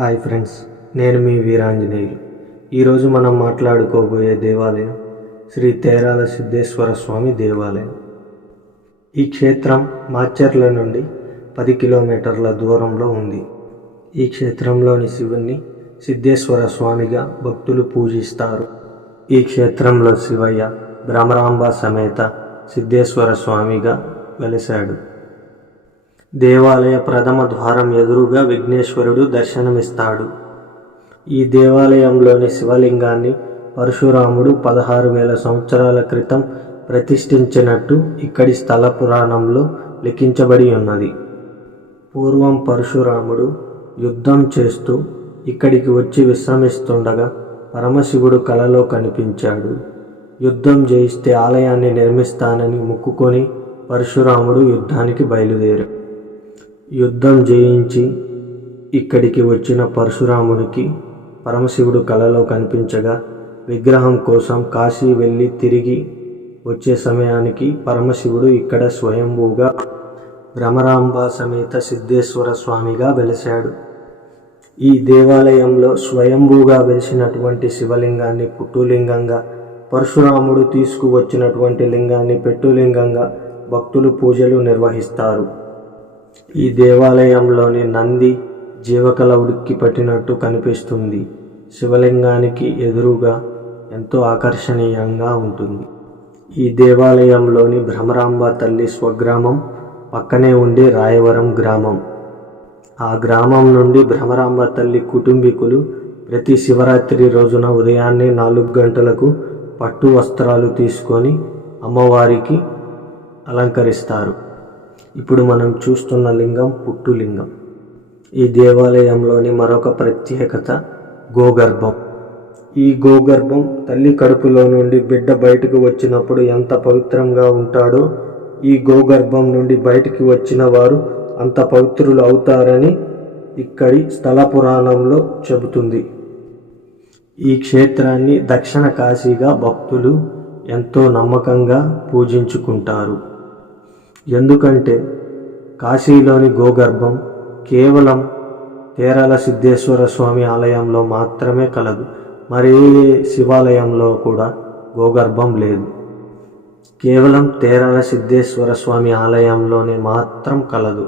Hi friends నేను మీ వీరాంజనేయులు. ఈరోజు మనం మాట్లాడుకోబోయే దేవాలయం శ్రీ తేరాల సిద్ధేశ్వర స్వామి దేవాలయం. ఈ క్షేత్రం మాచర్ల నుండి పది కిలోమీటర్ల దూరంలో ఉంది. ఈ క్షేత్రంలోని శివుణ్ణి సిద్ధేశ్వర స్వామిగా భక్తులు పూజిస్తారు. ఈ క్షేత్రంలో శివయ్య భ్రమరాంబ సమేత సిద్ధేశ్వర స్వామిగా వెలిశాడు. దేవాలయ ప్రథమ ద్వారం ఎదురుగా విఘ్నేశ్వరుడు దర్శనమిస్తాడు. ఈ దేవాలయంలోని శివలింగాన్ని పరశురాముడు పదహారు వేల సంవత్సరాల క్రితం ప్రతిష్ఠించినట్టు ఇక్కడి స్థల పురాణంలో లిఖించబడి ఉన్నది. పూర్వం పరశురాముడు యుద్ధం చేస్తూ ఇక్కడికి వచ్చి విశ్రమిస్తుండగా పరమశివుడు కలలో కనిపించాడు. యుద్ధం జయిస్తే ఆలయాన్ని నిర్మిస్తానని ముక్కుకొని పరశురాముడు యుద్ధానికి బయలుదేరాడు. యుద్ధం జయించి ఇక్కడికి వచ్చిన పరశురామునికి పరమశివుడు కలలో కనిపించగా విగ్రహం కోసం కాశీ వెళ్ళి తిరిగి వచ్చే సమయానికి పరమశివుడు ఇక్కడ స్వయంభూగా భ్రమరాంబ సమేత సిద్ధేశ్వర స్వామిగా వెలిశాడు. ఈ దేవాలయంలో స్వయంభూగా వెలిసినటువంటి శివలింగాన్ని పుట్టులింగంగా పరశురాముడు తీసుకువచ్చినటువంటి లింగాన్ని పెట్టులింగంగా భక్తులు పూజలు నిర్వహిస్తారు. ఈ దేవాలయంలోని నంది జీవకళ ఉడిక్కి పట్టినట్టు కనిపిస్తుంది. శివలింగానికి ఎదురుగా ఎంతో ఆకర్షణీయంగా ఉంటుంది. ఈ దేవాలయంలోని భ్రమరాంబ తల్లి స్వగ్రామం పక్కనే ఉండే రాయవరం గ్రామం. ఆ గ్రామం నుండి భ్రమరాంబ తల్లి కుటుంబీకులు ప్రతి శివరాత్రి రోజున ఉదయాన్నే నాలుగు గంటలకు పట్టు వస్త్రాలు తీసుకొని అమ్మవారికి అలంకరిస్తారు. ఇప్పుడు మనం చూస్తున్న లింగం పుట్టులింగం ఈ దేవాలయంలోని మరొక ప్రత్యేకత గోగర్భం. ఈ గోగర్భం తల్లి కడుపులో నుండి బిడ్డ బయటకు వచ్చినప్పుడు ఎంత పవిత్రంగా ఉంటాడో ఈ గోగర్భం నుండి బయటికి వచ్చిన వారు అంత పవిత్రులు అవుతారని ఇక్కడి స్థల పురాణంలో చెబుతుంది. ఈ క్షేత్రాన్ని దక్షిణ కాశీగా భక్తులు ఎంతో నమ్మకంగా పూజించుకుంటారు. ఎందుకంటే కాశీలోని గోగర్భం కేవలం కేరళ సిద్ధేశ్వర స్వామి ఆలయంలో మాత్రమే కలదు మరే శివాలయంలో కూడా గోగర్భం లేదు. కేవలం తేరాల సిద్ధేశ్వర స్వామి ఆలయంలోనే మాత్రం కలదు.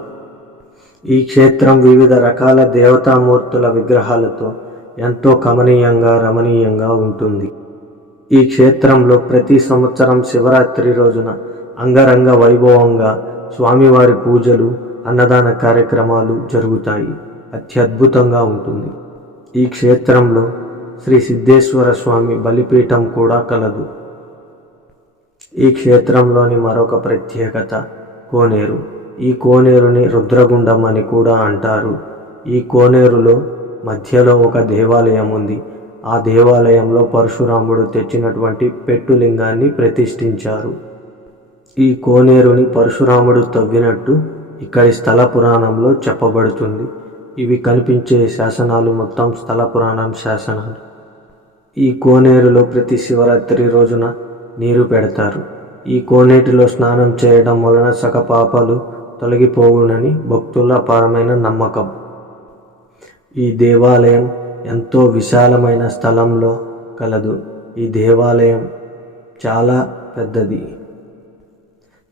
ఈ క్షేత్రం వివిధ రకాల దేవతామూర్తుల విగ్రహాలతో ఎంతో కమనీయంగా రమణీయంగా ఉంటుంది. ఈ క్షేత్రంలో ప్రతి సంవత్సరం శివరాత్రి రోజున అంగరంగ వైభవంగా స్వామివారి పూజలు అన్నదాన కార్యక్రమాలు జరుగుతాయి. అత్యద్భుతంగా ఉంటుంది. ఈ క్షేత్రంలో శ్రీ సిద్ధేశ్వర స్వామి బలిపీఠం కూడా కలదు. ఈ క్షేత్రంలోని మరొక ప్రత్యేకత కోనేరు. ఈ కోనేరుని రుద్రగుండం అని కూడా అంటారు. ఈ కోనేరులో మధ్యలో ఒక దేవాలయం ఉంది. ఆ దేవాలయంలో పరశురాముడు తెచ్చినటువంటి పెట్టులింగాన్ని ప్రతిష్ఠించారు. ఈ కోనేరుని పరశురాముడు తవ్వినట్టు ఇక్కడి స్థల పురాణంలో చెప్పబడుతుంది. ఇవి కనిపించే శాసనాలు మొత్తం స్థల పురాణం శాసనాలు. ఈ కోనేరులో ప్రతి శివరాత్రి రోజున నీరు పెడతారు. ఈ కోనేటిలో స్నానం చేయడం వలన సక పాపాలు తొలగిపోవునని భక్తుల అపారమైన నమ్మకం. ఈ దేవాలయం ఎంతో విశాలమైన స్థలంలో కలదు. ఈ దేవాలయం చాలా పెద్దది.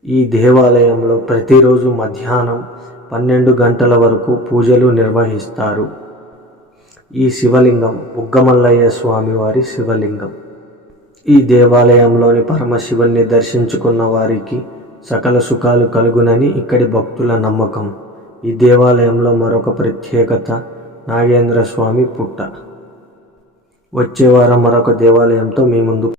ఈ దేవాలయంలో ప్రతిరోజు మధ్యాహ్నం పన్నెండు గంటల వరకు పూజలు నిర్వహిస్తారు. ఈ శివలింగం బుగ్గమల్లయ్య స్వామివారి శివలింగం. ఈ దేవాలయంలోని పరమశివుణ్ణి దర్శించుకున్న వారికి సకల సుఖాలు కలుగునని ఇక్కడి భక్తుల నమ్మకం. ఈ దేవాలయంలో మరొక ప్రత్యేకత నాగేంద్ర స్వామి పుట్ట. వచ్చే వారం మరొక దేవాలయంతో మీ ముందు